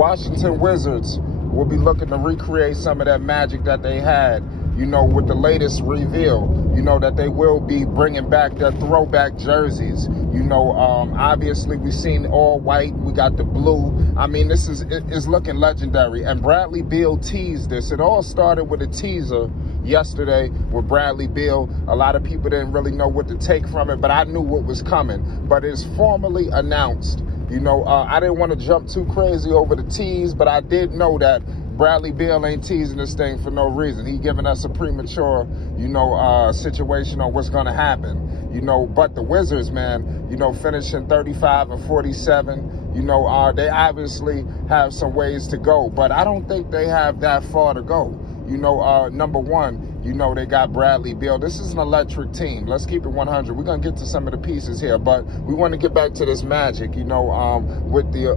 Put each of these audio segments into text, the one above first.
Washington Wizards will be looking to recreate some of that magic that they had, you know, with the latest reveal, you know, that they will be bringing back their throwback jerseys. You know, obviously we've seen all white, we got the blue. I mean, this is looking legendary. And Bradley Beal teased this. It all started with a teaser yesterday with Bradley Beal. A lot of people didn't really know what to take from it, but I knew what was coming. But it's formally announced. You know, I didn't want to jump too crazy over the tease, but I did know that Bradley Beal ain't teasing this thing for no reason. He giving us a premature, you know, situation on what's going to happen. You know, but the Wizards, man, you know, finishing 35 and 47, you know, they obviously have some ways to go, but I don't think they have that far to go. You know, number one, you know, they got Bradley Beal. This is an electric team. Let's keep it 100. We're going to get to some of the pieces here, but we want to get back to this magic, you know, with the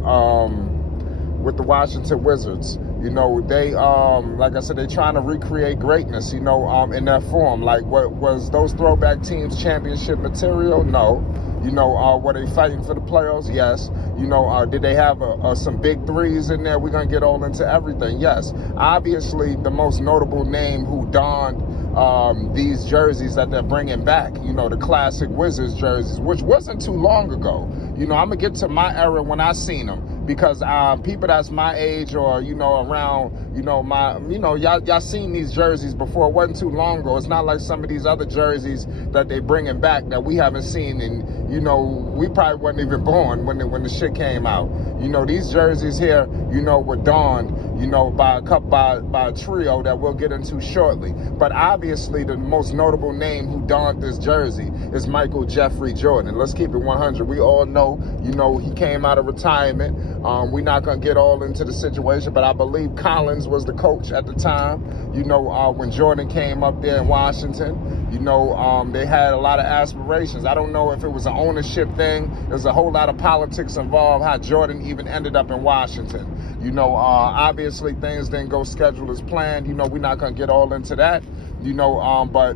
Washington Wizards. You know, they, like I said, they're trying to recreate greatness, you know, in their form. Like, what was those throwback teams championship material? No. You know, were they fighting for the playoffs? Yes. You know, did they have some big threes in there? We're going to get all into everything. Yes. Obviously, the most notable name who donned these jerseys that they're bringing back, you know, the classic Wizards jerseys, which wasn't too long ago. You know, I'm going to get to my era when I seen them. Because people that's my age or, you know, around, you know, y'all seen these jerseys before. It wasn't too long ago. It's not like some of these other jerseys that they bringing back that we haven't seen. And, you know, we probably wasn't even born when the shit came out. You know, these jerseys here, you know, were donned, you know, by a trio that we'll get into shortly. But obviously the most notable name who donned this jersey is Michael Jeffrey Jordan. Let's keep it 100. We all know, you know, he came out of retirement. We're not going to get all into the situation, but I believe Collins was the coach at the time, you know, when Jordan came up there in Washington. You know, they had a lot of aspirations. I don't know if it was an ownership thing. There's a whole lot of politics involved, how Jordan even ended up in Washington. You know, obviously things didn't go scheduled as planned. You know, we're not going to get all into that, you know, but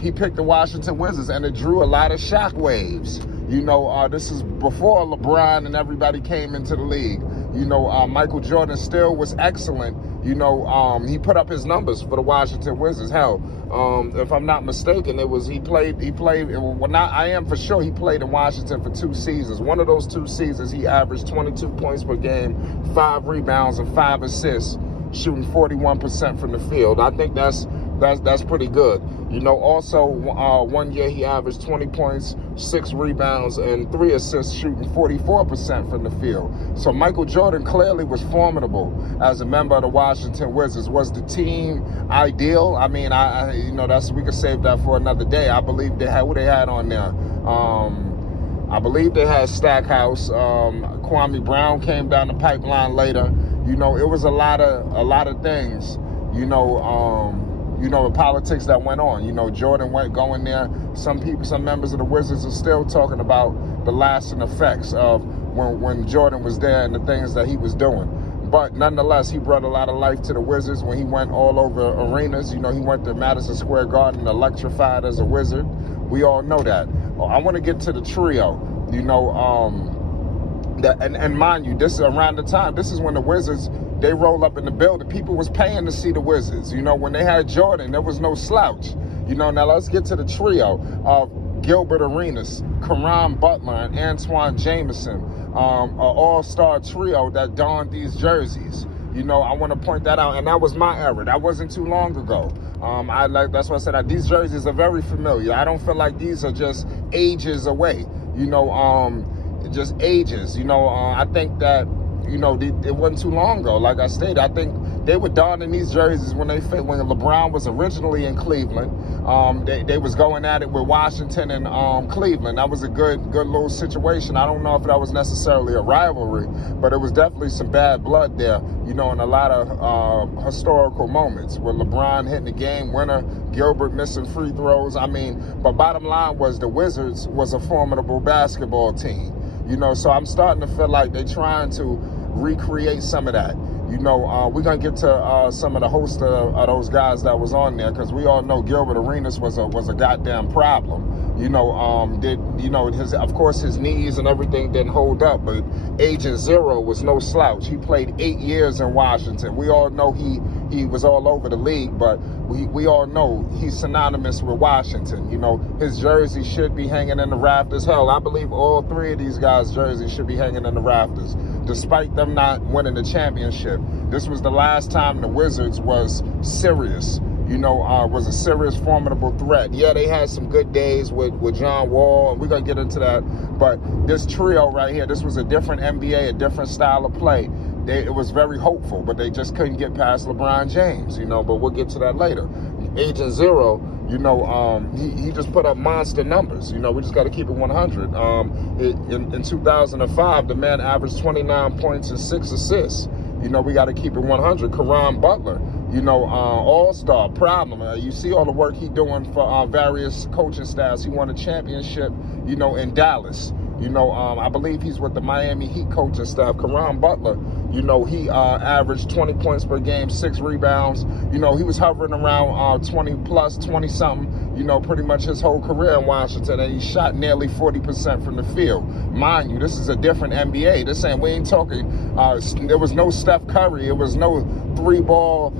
he picked the Washington Wizards, and it drew a lot of shockwaves. You know, this is before LeBron and everybody came into the league. You know, Michael Jordan still was excellent. You know, he put up his numbers for the Washington Wizards. Hell, if I'm not mistaken, he played, well, I am for sure he played in Washington for 2 seasons. One of those 2 seasons, he averaged 22 points per game, 5 rebounds, and 5 assists, shooting 41% from the field. I think that's pretty good. You know, also, one year he averaged 20 points, 6 rebounds, and 3 assists, shooting 44% from the field. So Michael Jordan clearly was formidable as a member of the Washington Wizards. Was the team ideal? I mean, you know, we could save that for another day. I believe they had what they had on there. I believe they had Stackhouse. Kwame Brown came down the pipeline later. You know, it was a lot of things. You know, the politics that went on. You know, Jordan going there. Some members of the Wizards are still talking about the lasting effects of when Jordan was there and the things that he was doing. But nonetheless, he brought a lot of life to the Wizards when he went all over arenas. You know, he went to Madison Square Garden, electrified as a Wizard. We all know that. I want to get to the trio. You know, and mind you, this is around the time. This is when the Wizards, they roll up in the building. People was paying to see the Wizards. You know, when they had Jordan, there was no slouch. You know, now let's get to the trio of Gilbert Arenas, Caron Butler, and Antoine Jameson, an all-star trio that donned these jerseys. You know, I want to point that out, and that was my era. That wasn't too long ago. That's why I said these jerseys are very familiar. I don't feel like these are just ages away. You know, just ages. You know, I think that, you know, it wasn't too long ago. Like I stated, I think they were donning these jerseys when LeBron was originally in Cleveland. They was going at it with Washington and Cleveland. That was a good little situation. I don't know if that was necessarily a rivalry, but it was definitely some bad blood there, you know, in a lot of historical moments where LeBron hitting the game winner, Gilbert missing free throws. I mean, but bottom line was the Wizards was a formidable basketball team. You know, so I'm starting to feel like they're trying to recreate some of that. You know, we're going to get to some of the hosts of those guys that was on there, because we all know Gilbert Arenas was a goddamn problem. Of course his knees and everything didn't hold up, but Agent Zero was no slouch. He played 8 years in Washington. We all know he was all over the league, but we all know he's synonymous with Washington. His jersey should be hanging in the rafters. Hell, I believe all 3 of these guys' jerseys should be hanging in the rafters, despite them not winning the championship. This was the last time the Wizards was serious. Was a serious, formidable threat. Yeah, they had some good days with John Wall, and we're going to get into that. But this trio right here, this was a different NBA, a different style of play. It was very hopeful, but they just couldn't get past LeBron James, but we'll get to that later. Agent Zero, he just put up monster numbers. We just got to keep it 100. In 2005, the man averaged 29 points and 6 assists. We got to keep it 100. Caron Butler, all-star, problem. You see all the work he doing for various coaching staffs. He won a championship, in Dallas. I believe he's with the Miami Heat coaching staff. Caron Butler, he averaged 20 points per game, 6 rebounds. He was hovering around 20 plus, 20-something, pretty much his whole career in Washington, and he shot nearly 40% from the field. Mind you, this is a different NBA. This ain't, we ain't talking, there was no Steph Curry. It was no 3-ball,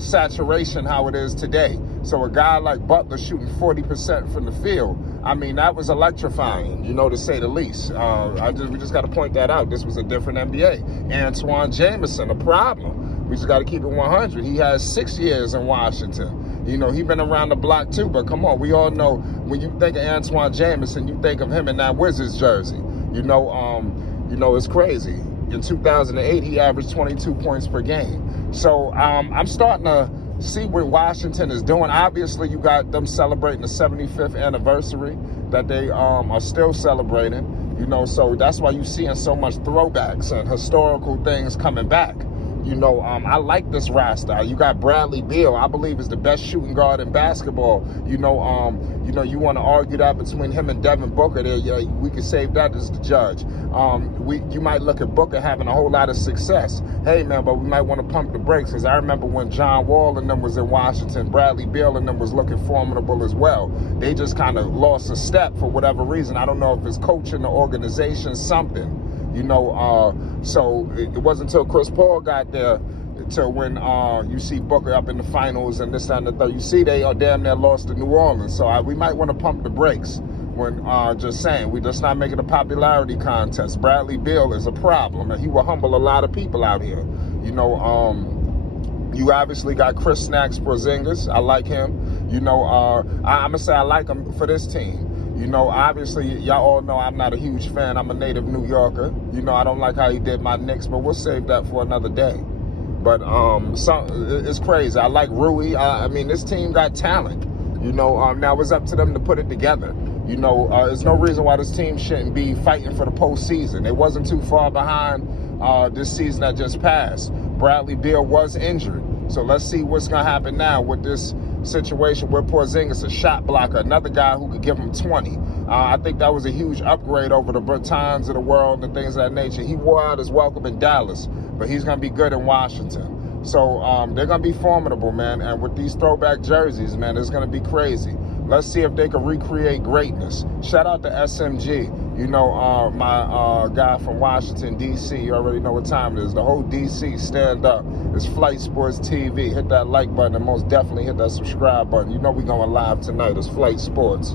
saturation how it is today. So a guy like Butler shooting 40% from the field, I mean, that was electrifying, to say the least. We just got to point that out. This was a different NBA. Antoine Jameson, a problem. We just got to keep it 100. He has 6 years in Washington. He been around the block too, but come on, we all know when you think of Antoine Jameson, you think of him in that Wizards jersey. It's crazy. In 2008, he averaged 22 points per game. So I'm starting to see what Washington is doing. Obviously, you got them celebrating the 75th anniversary that they are still celebrating. So that's why you're seeing so much throwbacks and historical things coming back. I like this roster. You got Bradley Beal, I believe is the best shooting guard in basketball. You want to argue that between him and Devin Booker there. Yeah, we can save that as the judge. You might look at Booker having a whole lot of success. Hey, man, but we might want to pump the brakes, because I remember when John Wall and them was in Washington, Bradley Beal and them was looking formidable as well. They just kind of lost a step for whatever reason. I don't know if it's coaching, the organization, something. So it wasn't until Chris Paul got there to when you see Booker up in the finals and this, that, and the third. You see they are damn near lost to New Orleans. So we might want to pump the brakes when just saying, we just not making a popularity contest. Bradley Beal is a problem, and he will humble a lot of people out here. You obviously got Chris Snacks Porzingis. I like him. I'm going to say I like him for this team. Obviously, y'all all know I'm not a huge fan. I'm a native New Yorker. I don't like how he did my Knicks, but we'll save that for another day. But it's crazy. I like Rui. I mean, this team got talent. Now it's up to them to put it together. There's no reason why this team shouldn't be fighting for the postseason. It wasn't too far behind this season that just passed. Bradley Beal was injured. So let's see what's going to happen now with this situation where Porzingis, a shot blocker, another guy who could give him 20. I think that was a huge upgrade over the Bertans of the world and things of that nature. He wore out his welcome in Dallas, but he's going to be good in Washington. So they're going to be formidable, man. And with these throwback jerseys, man, it's going to be crazy. Let's see if they can recreate greatness. Shout out to SMG. My guy from Washington, D.C. You already know what time it is. The whole D.C. stand up. It's Flight Sports TV. Hit that like button and most definitely hit that subscribe button. We're going live tonight. It's Flight Sports.